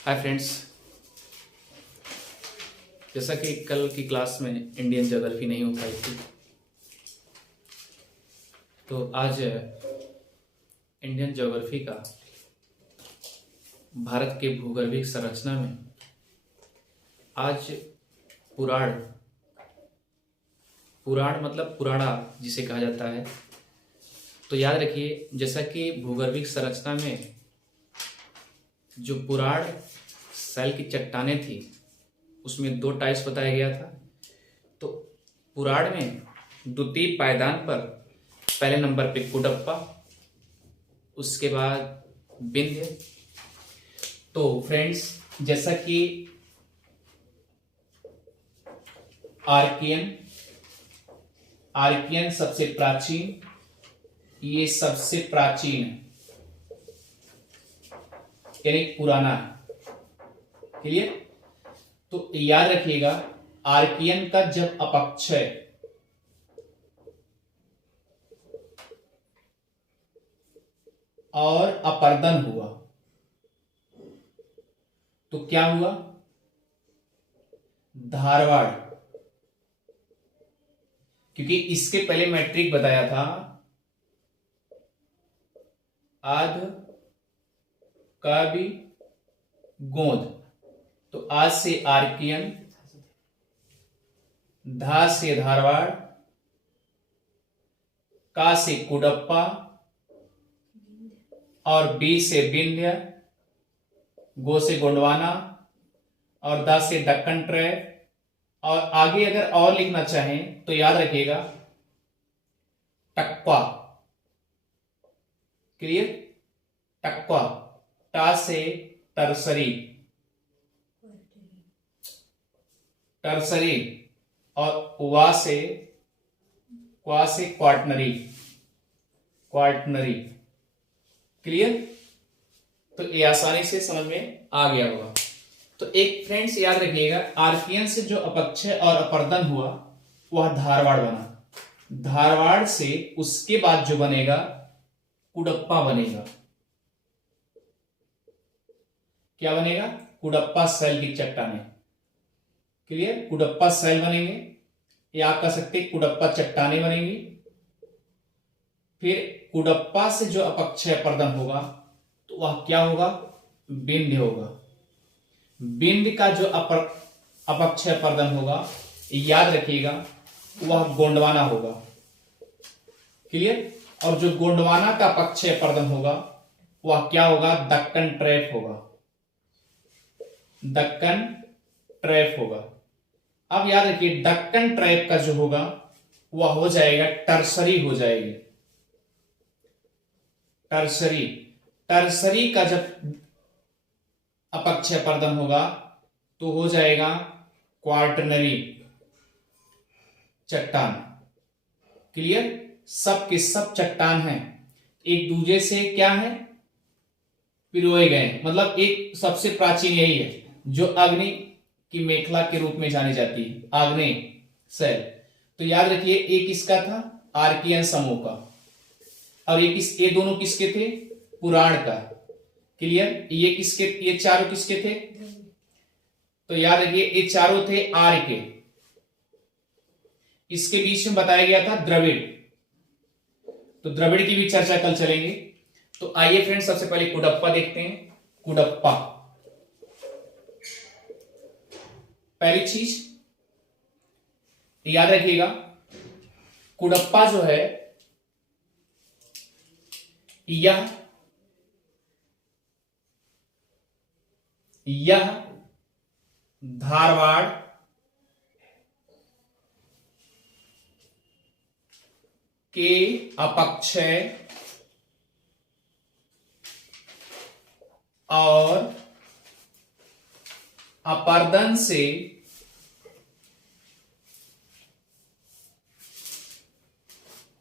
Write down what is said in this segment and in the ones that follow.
Hi friends. जैसा कि कल की क्लास में इंडियन ज्योग्राफी नहीं हो पाई थी, तो आज इंडियन ज्योग्राफी का भारत के भूगर्भिक संरचना में आज पुराण पुराण मतलब पुराणा जिसे कहा जाता है। तो याद रखिए, जैसा कि भूगर्भिक संरचना में जो पुराण शैल की चट्टानें थी उसमें दो टाइप्स बताया गया था। तो पुराण में द्वितीय पायदान पर पहले नंबर पे कुडप्पा, उसके बाद विंध्य। तो फ्रेंड्स, जैसा कि आर्कियन आर्कियन सबसे प्राचीन, ये सबसे प्राचीन यानी पुराना है। क्लियर? तो याद रखिएगा, आर्कियन का जब अपक्षय और अपर्दन हुआ तो क्या हुआ? धारवाड़, क्योंकि इसके पहले मैट्रिक बताया था आध कवि गोंद। तो आज से आर्कियन, धा से धारवाड़, का से कुडप्पा और बी से विंध्य, गो से गोंडवाना और दा से दक्कन ट्रैप। और आगे अगर और लिखना चाहें तो याद रखिएगा टक्वा। क्लियर? टक्वा, टा से टरसरी, टरसरी और वा से क्वा से क्वार्टनरी, क्वार्टनरी। क्लियर? तो ये आसानी से समझ में आ गया होगा। तो एक फ्रेंड्स याद रखिएगा, आर्कियन से जो अपक्षय और अपर्दन हुआ वह धारवाड़ बना। धारवाड़ से उसके बाद जो बनेगा कुडप्पा बनेगा। क्या बनेगा? कुडप्पा शैल की चट्टानें। क्लियर? कुडप्पा शैल बनेंगे, या आप कह सकते कुडप्पा चट्टानें बनेंगी। फिर कुडप्पा से जो अपक्षय अपर्दन होगा तो वह क्या होगा? विंध्य होगा। विंध्य का जो अपक्षय अपर्दन होगा, याद रखिएगा, वह गोंडवाना होगा। क्लियर? और जो गोंडवाना का अपक्षय अपर्दन होगा वह क्या होगा? दक्कन ट्रैप होगा। दक्कन ट्रैप होगा। अब याद रखिए, दक्कन ट्रैप का जो होगा वह हो जाएगा टर्सरी हो जाएगी। टर्सरी, टर्सरी का जब अपक्षय अपर्दन होगा तो हो जाएगा क्वार्टनरी चट्टान। क्लियर? सब के सब चट्टान हैं, एक दूसरे से क्या है? पिरोए गए। मतलब एक सबसे प्राचीन यही है जो अग्नि की मेखला के रूप में जानी जाती है, आग्नेय शैल। तो याद रखिए, एक इसका था आर्कियन समूह का, और ये दोनों किसके थे? पुराण का। क्लियर? ये किसके, ये चारों किसके थे? तो याद रखिए, ये चारों थे आर्य के। इसके बीच में बताया गया था द्रविड़। तो द्रविड़ की भी चर्चा कल चलेंगे। तो आइए फ्रेंड्स, सबसे पहले कुडप्पा देखते हैं। कुडप्पा, पहली चीज याद रखिएगा, कुडप्पा जो है यह धारवाड़ के अपक्षय और अपर्दन से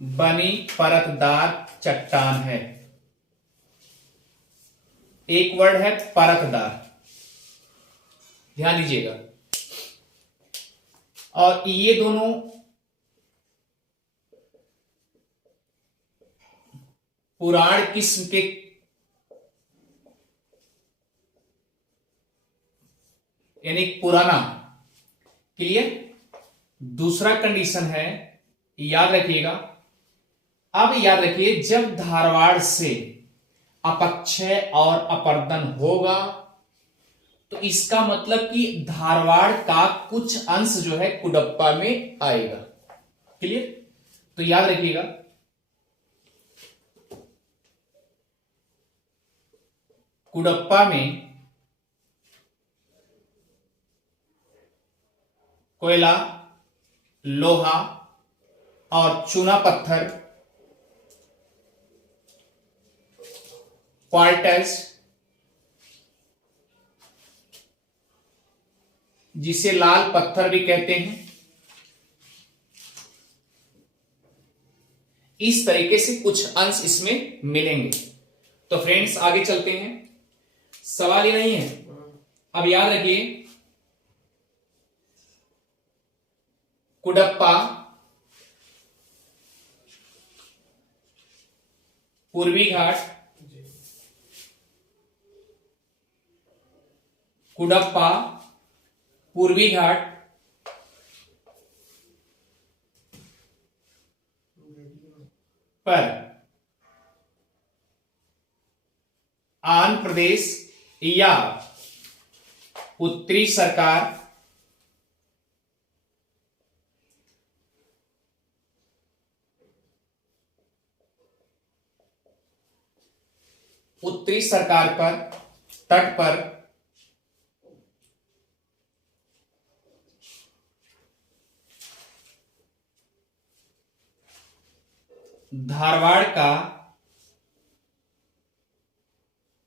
बनी परतदार चट्टान है। एक वर्ड है परतदार, ध्यान दीजिएगा। और ये दोनों पुराण किस्म के यानी पुराना। क्लियर। दूसरा कंडीशन है, याद रखिएगा। अब याद रखिए, जब धारवाड़ से अपक्षय और अपर्दन होगा तो इसका मतलब कि धारवाड़ का कुछ अंश जो है कुडप्पा में आएगा। क्लियर। तो याद रखिएगा, कुडप्पा में कोयला, लोहा और चूना पत्थर, क्वार्टज, जिसे लाल पत्थर भी कहते हैं, इस तरीके से कुछ अंश इसमें मिलेंगे। तो फ्रेंड्स आगे चलते हैं, सवाल ये नहीं है। अब याद रखिए, कुडप्पा, पूर्वी घाट, कुडप्पा, पूर्वी घाट, पर आंध्र प्रदेश या उत्तरी सरकार पर तट पर धारवाड़ का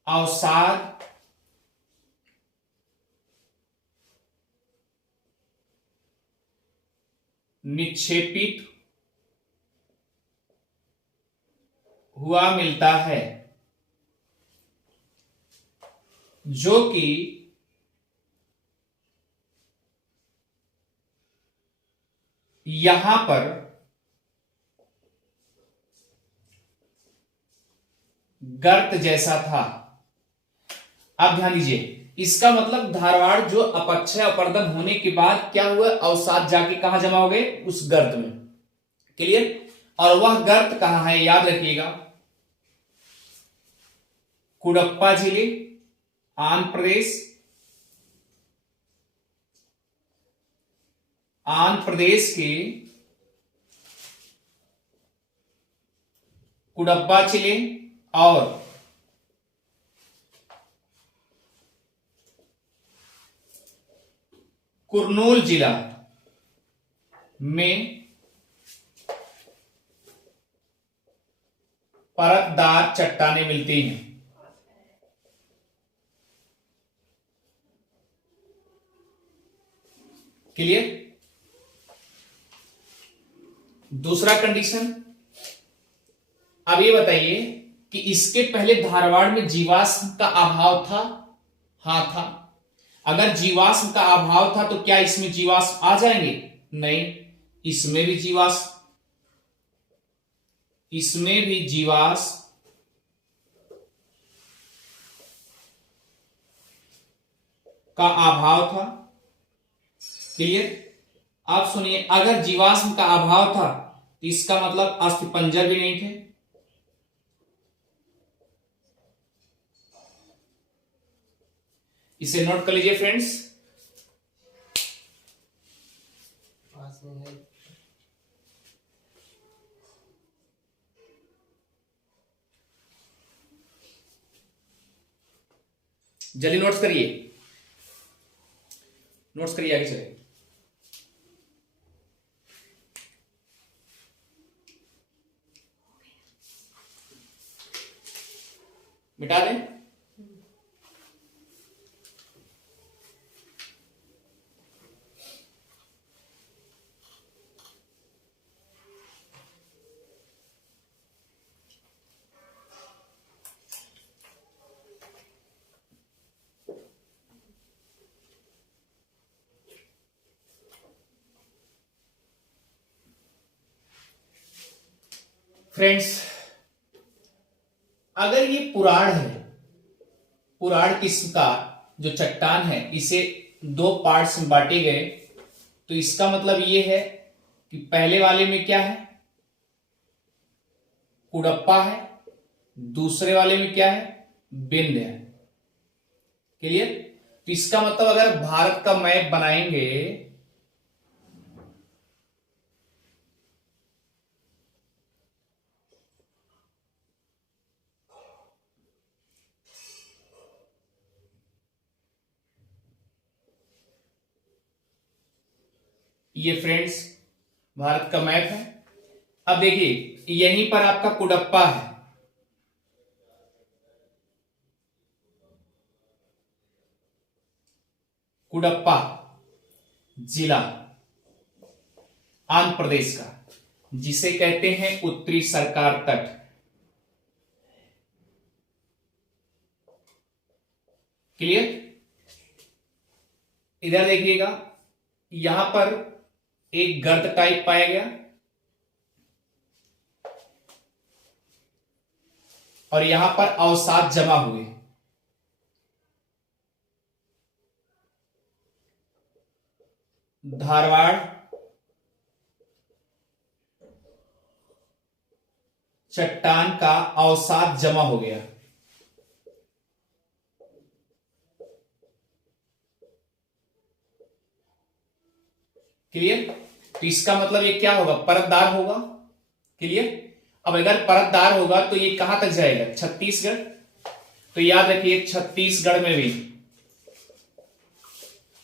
अवसाद निक्षेपित हुआ मिलता है, जो कि यहां पर गर्त जैसा था। अब ध्यान दीजिए, इसका मतलब धारवाड़ जो अपक्षय अपर्दन होने के बाद क्या हुआ, अवसाद जाके कहां जमा हो गए, उस गर्त में। क्लियर। और वह गर्त कहां है, याद रखिएगा, कुडप्पा जिले, आंध्र प्रदेश, आंध्र प्रदेश के कुडप्पा जिले और कुर्नूल जिला में परतदार चट्टानें मिलती हैं। क्लियर। दूसरा कंडीशन, अब ये बताइए कि इसके पहले धारवाड़ में जीवाश्म का अभाव था? हां था। अगर जीवाश्म का अभाव था तो क्या इसमें जीवाश्म आ जाएंगे? नहीं, इसमें भी जीवाश्म का अभाव था। क्लियर। आप सुनिए, अगर जीवाश्म का अभाव था तो इसका मतलब अस्थिपंजर भी नहीं थे। इसे नोट कर लीजिए फ्रेंड्स। जल्दी नोट्स करिए, आगे चलिए। मिटा दें। फ्रेंड्स, अगर ये पुराण है, पुराण किस्म का जो चट्टान है, इसे दो पार्ट्स में बांटे गए, तो इसका मतलब ये है कि पहले वाले में क्या है, कुडप्पा है, दूसरे वाले में क्या है, विंध्य है। क्लियर? तो इसका मतलब अगर भारत का मैप बनाएंगे ये फ्रेंड्स भारत का मैप है। अब देखिए यहीं पर आपका कुडप्पा है, कुडप्पा जिला आंध्र प्रदेश का, जिसे कहते हैं उत्तरी सरकार तट। क्लियर? इधर देखिएगा, यहां पर एक गर्त टाइप पाया गया और यहां पर अवसाद जमा हुए। धारवाड़, चट्टान का अवसाद जमा हो गया। क्लियर? तो इसका मतलब ये क्या होगा, परतदार होगा। क्लियर? अब अगर परतदार होगा तो ये कहां तक जाएगा, छत्तीसगढ़। तो याद रखिए छत्तीसगढ़ में भी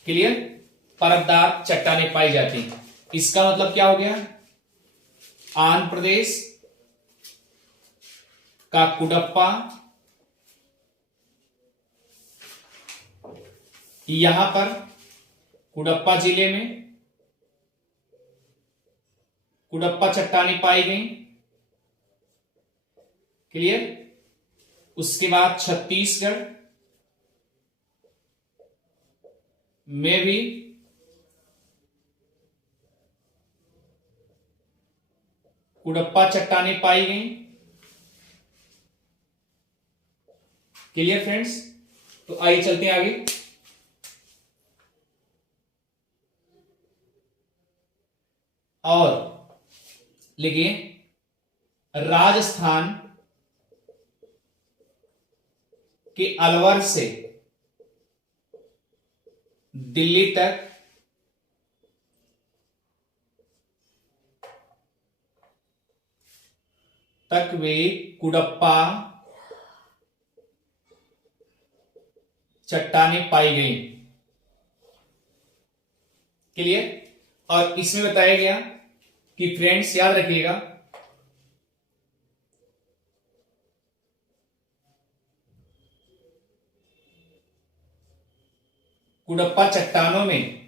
क्लियर परतदार चट्टानें पाई जाती हैं। इसका मतलब क्या हो गया, आंध्र प्रदेश का कुडप्पा, यहां पर कुडप्पा जिले में कुडप्पा चट्टानें पाई गई। क्लियर? उसके बाद छत्तीसगढ़ में भी कुडप्पा चट्टानें पाई गई। Clear friends? तो आइए चलते हैं आगे। और लिखिए राजस्थान के अलवर से दिल्ली तक वे कुडप्पा चट्टानें पाई गई। क्लियर? और इसमें बताया गया कि फ्रेंड्स याद रखिएगा, कुडप्पा चट्टानों में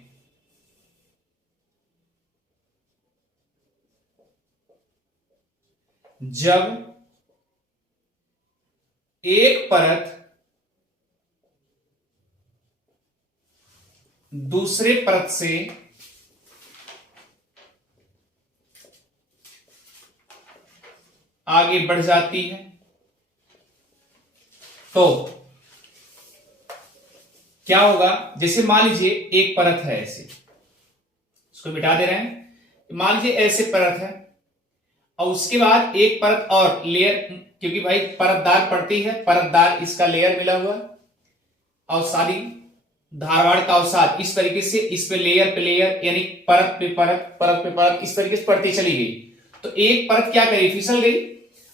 जब एक परत दूसरे परत से आगे बढ़ जाती है तो क्या होगा, जैसे मान लीजिए एक परत है ऐसे, इसको मिटा दे रहे हैं, मान लीजिए ऐसे परत है और उसके बाद एक परत और लेयर, क्योंकि भाई परतदार पड़ती है, परतदार इसका लेयर मिला हुआ और सारी धारवाड़ का अवसाद इस तरीके से इस पे लेयर यानी परत पे परत इस तरीके से पड़ती चली गई। तो एक परत क्या करी, फिसल गई।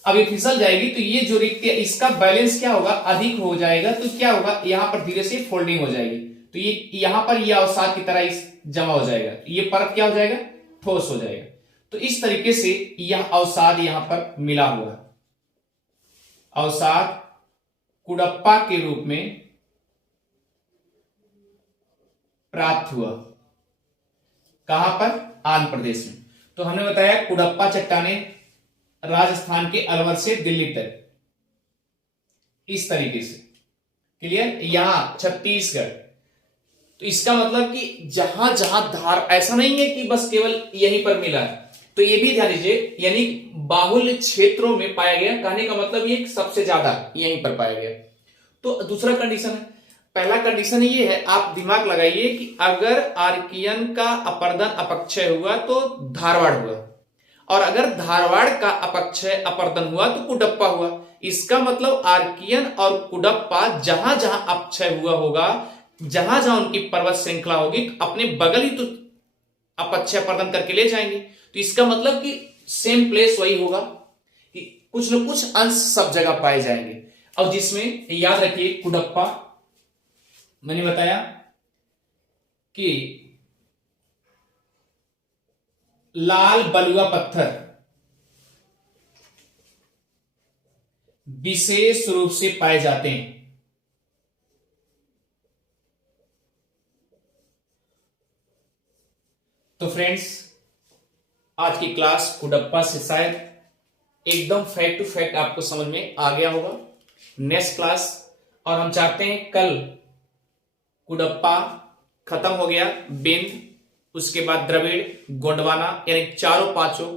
अब ये फिसल जाएगी तो ये जो रिक्त है इसका बैलेंस क्या होगा, अधिक हो जाएगा। तो क्या होगा, यहां पर धीरे से फोल्डिंग हो जाएगी, तो ये यहां पर ये अवसाद की तरह इस जमा हो जाएगा, ये परत क्या हो जाएगा, ठोस हो जाएगा। तो इस तरीके से यह अवसाद यहां पर मिला हुआ, अवसाद कुडप्पा के रूप में प्राप्त हुआ। कहां पर, आंध्र प्रदेश में। तो हमने बताया कुडप्पा चट्टानें राजस्थान के अलवर से दिल्ली तक इस तरीके से। क्लियर? यहां छत्तीसगढ़, तो इसका मतलब कि जहां जहां धार, ऐसा नहीं है कि बस केवल यहीं पर मिला है, तो ये भी ध्यान दीजिए, यानी बाहुल्य क्षेत्रों में पाया गया, कहने का मतलब ये सबसे ज्यादा यहीं पर पाया गया। तो दूसरा कंडीशन है, पहला कंडीशन ये है, आप दिमाग लगाइए कि अगर आर्कियन का अपर्दन अपक्षय हुआ तो धारवाड़ हुआ, और अगर धारवाड़ का अपक्षय अपर्दन हुआ तो कुडप्पा हुआ। इसका मतलब आर्कियन और कुडप्पा जहां जहां अपक्षय हुआ होगा, जहां जहां उनकी पर्वत श्रृंखला होगी, अपने बगल ही तो अपक्षय अपर्दन करके ले जाएंगे। तो इसका मतलब कि सेम प्लेस वही होगा कि कुछ न कुछ अंश सब जगह पाए जाएंगे। और जिसमें याद रखिए कुडप्पा, मैंने बताया कि लाल बलुआ पत्थर विशेष रूप से पाए जाते हैं। तो फ्रेंड्स, आज की क्लास कुडप्पा से शायद एकदम फैक्ट टू फैक्ट आपको समझ में आ गया होगा। नेक्स्ट क्लास, और हम चाहते हैं कल कुडप्पा खत्म हो गया, बिंद, उसके बाद द्रविड़, गोंडवाना, यानी चारों पांचों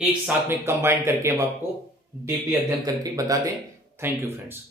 एक साथ में कंबाइन करके अब आपको डीपी अध्ययन करके बता दें। Thank you friends.